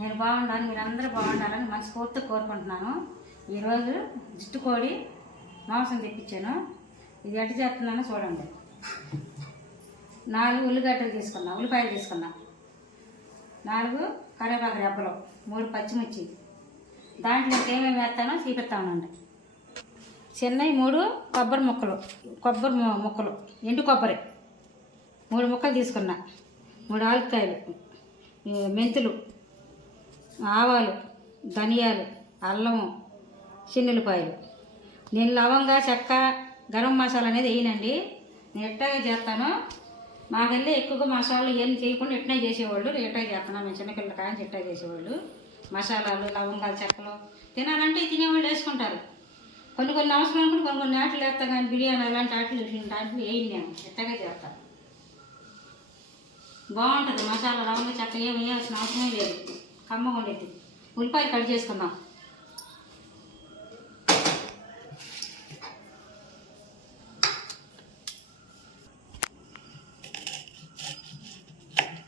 నేను బాగున్నాను, మీరు అందరూ బాగుండాలని మనస్ఫూర్తిగా కోరుకుంటున్నాను. ఈరోజు జుట్టు కోడి మాంసం తెప్పించాను. ఇది ఎట్ట చేస్తున్నానో చూడండి. 4 ఉల్లిగడ్డలు తీసుకున్నా, ఉల్లిపాయలు తీసుకున్నా, 4 కరివేపాకు రెబ్బలు, 3 పచ్చిమిర్చి. దాంట్లో ఏమేమి వేస్తానో చూపిస్తానండి. చిన్నవి 3 కొబ్బరి ముక్కలు, ఎండు కొబ్బరి 3 ముక్కలు తీసుకున్నా, 3 ఆలుకాయలు, మెంతులు, ఆవాలు, ధనియాలు, అల్లము, చిన్నులపాయలు. నేను లవంగా, చెక్క, గరం మసాలా అనేది వేయనండి. నేను ఎట్టాగే చేస్తాను. మాకెళ్ళి ఎక్కువగా మసాలాలు ఏం చేయకుండా ఎట్నే చేసేవాళ్ళు. నేను ఎట్టాగే చేస్తున్నాను. మేము చిన్నపిల్లల కాయని ఎట్టాగే చేసేవాళ్ళు. మసాలాలు, లవంగాలు, చెక్కలు తినాలంటే తినేవాళ్ళు వేసుకుంటారు. కొన్ని అవసరం అనుకుంటే కొన్ని నాట్లు వేస్తాను. కానీ బిర్యానీ అలాంటి వాటిని వేయను. నేను ఎట్టాగే చేస్తాను. బాగుంటుంది మసాలా, లవంగా, చెక్క ఏమి వేయాల్సిన అవసరమే లేదు. కమ్మగా ఉండేది. ఉల్లిపాయలు కట్ చేసుకుందాం.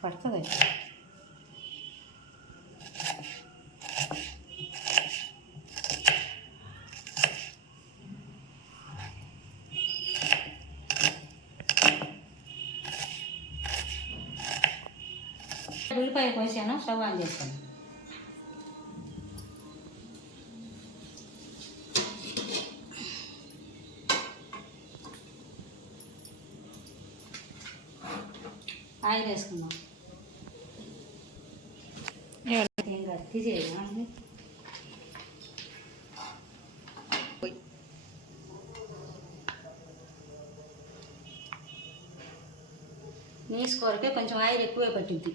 పడుతుంది. ఉల్లిపాయ కోసాను, స్టవ్ ఆన్ చేశాను. ఆయిల్ వేసుకుందాం. ఏం కాదు, తీసేయాలి. నీసు కూరకే కొంచెం ఆయిల్ ఎక్కువే పట్టింది.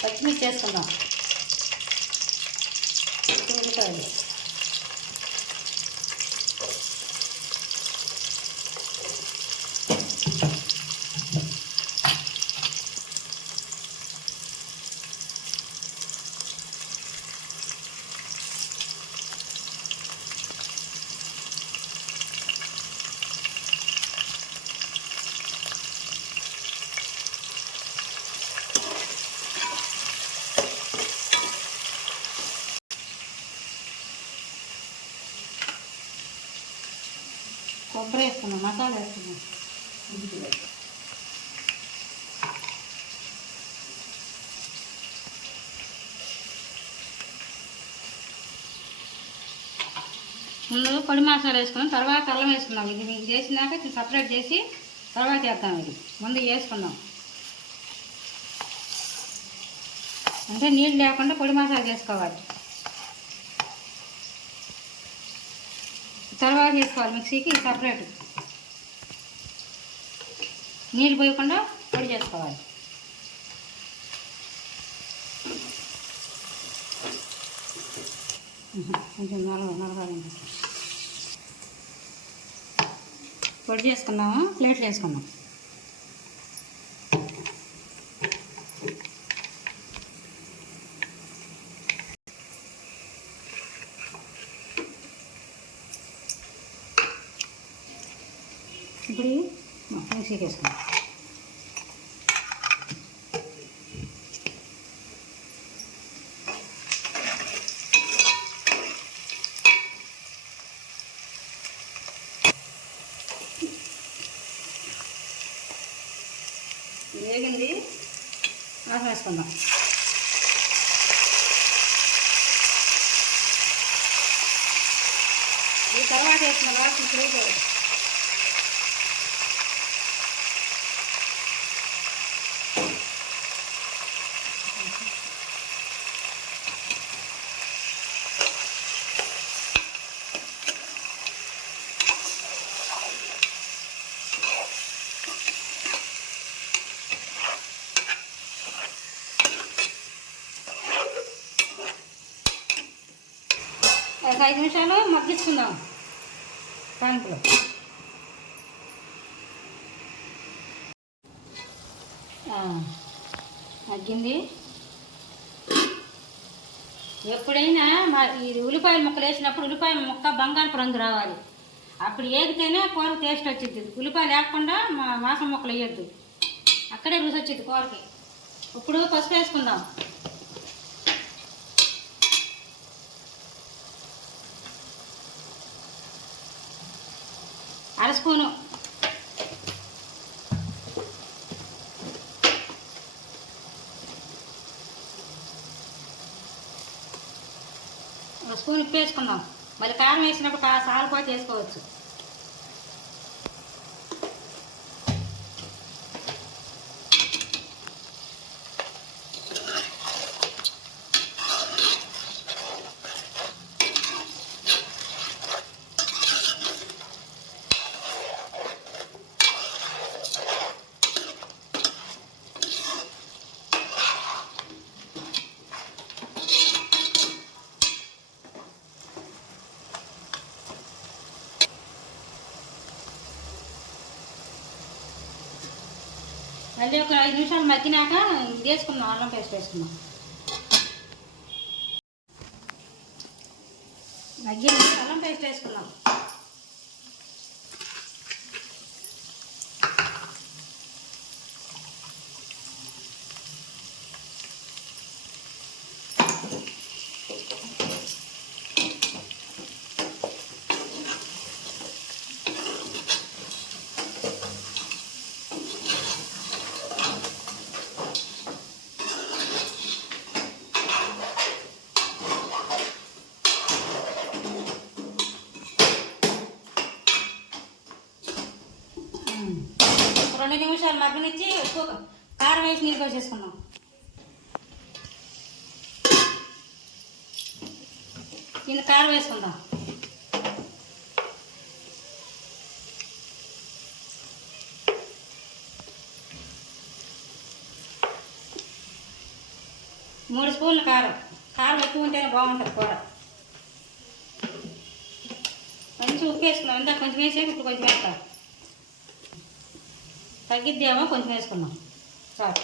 పచ్చిమిర్చి వేసుకుందాం, ఉల్లిపాయలు, కొబ్బరి వేసుకున్నాం, మసాలా వేసుకున్నాం. ముందు పొడి మసాలా వేసుకున్నాం, తర్వాత అల్లం వేసుకున్నాం. ఇది మీకు చేసినాక సపరేట్ చేసి తర్వాత వేద్దాం. ఇది ముందు వేసుకున్నాం అంటే నీళ్ళు లేకుండా పొడి మసాలా చేసుకోవాలి. తర్వాత వేసుకోవాలి మిక్సీకి సపరేట్. నీళ్ళు పోయకుండా పొడి చేసుకోవాలి. కొంచెం నలగాలి. పొడి చేసుకున్నాము, ప్లేట్లు వేసుకున్నాం. ఇప్పుడు మిక్సీకి వేసుకున్నాం. వేగింది, ఆఫ్ వేసుకుందాం. ఈ తర్వాత వేసుకున్న వాటిని చేయకూడదు. ఒక 5 నిమిషాలు మగ్గించుకుందాం కాన్పులో. మగ్గింది. ఎప్పుడైనా ఈ ఉల్లిపాయ ముక్కలు వేసినప్పుడు ఉల్లిపాయ ముక్క బంగాళపు రంగు రావాలి. అప్పుడు ఏగితేనే కూర టేస్ట్ వచ్చింది. ఉల్లిపాయ లేకుండా మాసం ముక్కలు వేయద్దు, అక్కడే రుచి వచ్చింది కూరకి. ఇప్పుడు పసుపు వేసుకుందాం. అర స్పూను. ఒక స్పూన్ ఉప్పు వేసుకుందాం. మళ్ళీ కారం వేసినప్పుడు సాల్పోతే వేసుకోవచ్చు. మళ్ళీ ఒక 5 నిమిషాలు మగ్గినాక వేసుకుందాం, అల్లం పేస్ట్ వేసుకుందాం. మగ్గింది, అల్లం పేస్ట్ వేసుకుందాం. ఒక 2 నిమిషాలు మగ్గనిచ్చి కారం వేసి నీళ్ళు పోసేసుకుందాం. దీన్ని కారం వేసుకుందాం. మూడు స్పూన్లు కారం. కారం ఎక్కువ ఉంటేనే బాగుంటుంది కూర. కొంచెం ఉప్పు వేసుకుందాం. ఇందాక కొంచెం వేసేది, ఇప్పుడు కొంచెం వేస్తాం. తగ్గిద్దేమో కొంచెం వేసుకుందాం చాలు.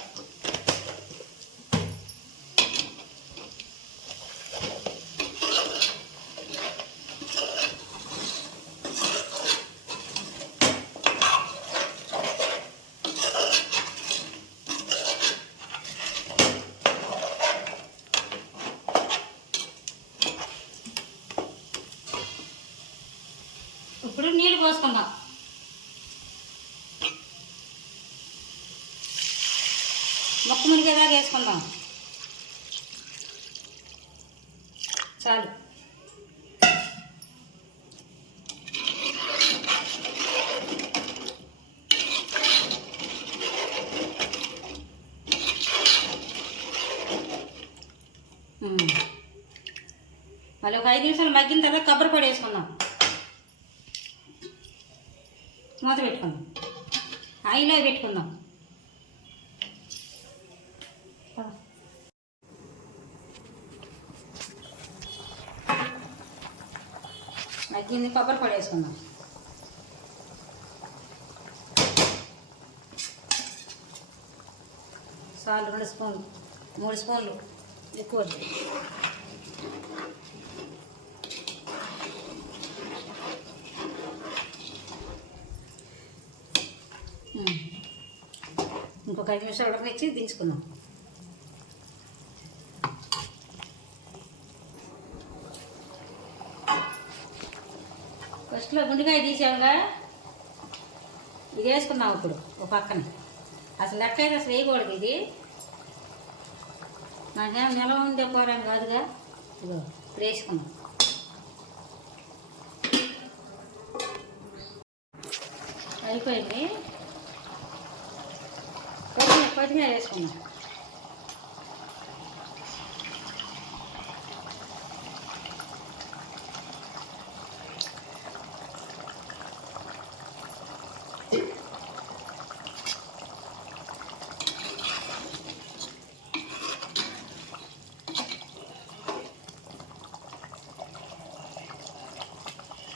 ఇప్పుడు నీళ్ళు పోసుకుందాం. మొక్క మునిగేదాకా వేసుకుందాం చాలు. మళ్ళీ ఒక 5 నిమిషాలు మగ్గిన తర్వాత కొబ్బరి పొడి వేసుకుందాం. మూత పెట్టుకుందాం. ఆయిల్లో పెట్టుకుందాం. మగ్గింది, కొబ్బరి పొడి వేసుకుందాం. చాలు. 2 స్పూన్లు 3 స్పూన్లు ఎక్కువ. ఇంకొక 5 నిమిషాలు ఉడకనిచ్చి దించుకుందాం. ఫస్ట్లో గుండెకాయ తీసాముగా, ఇది వేసుకుందాం ఇప్పుడు ఒక పక్కన. అసలు లెక్క అయితే అసలు వేయకూడదు ఇది. నాకేం నిలవ ఉండే కూరేం కాదుగా. ఇదిగో ఇప్పుడు వేసుకుందాం. అయిపోయింది. కొత్తిమీర వేసుకుందాం.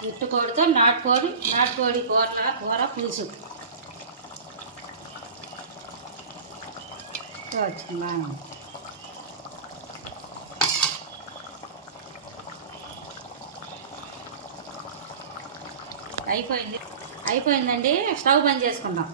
ఇట్టుకోడితో నాటుకోడి కూర పులుసు బాగుంది. అయిపోయింది అయిపోయిందండి. స్టవ్ బంద్ చేసుకుందాం.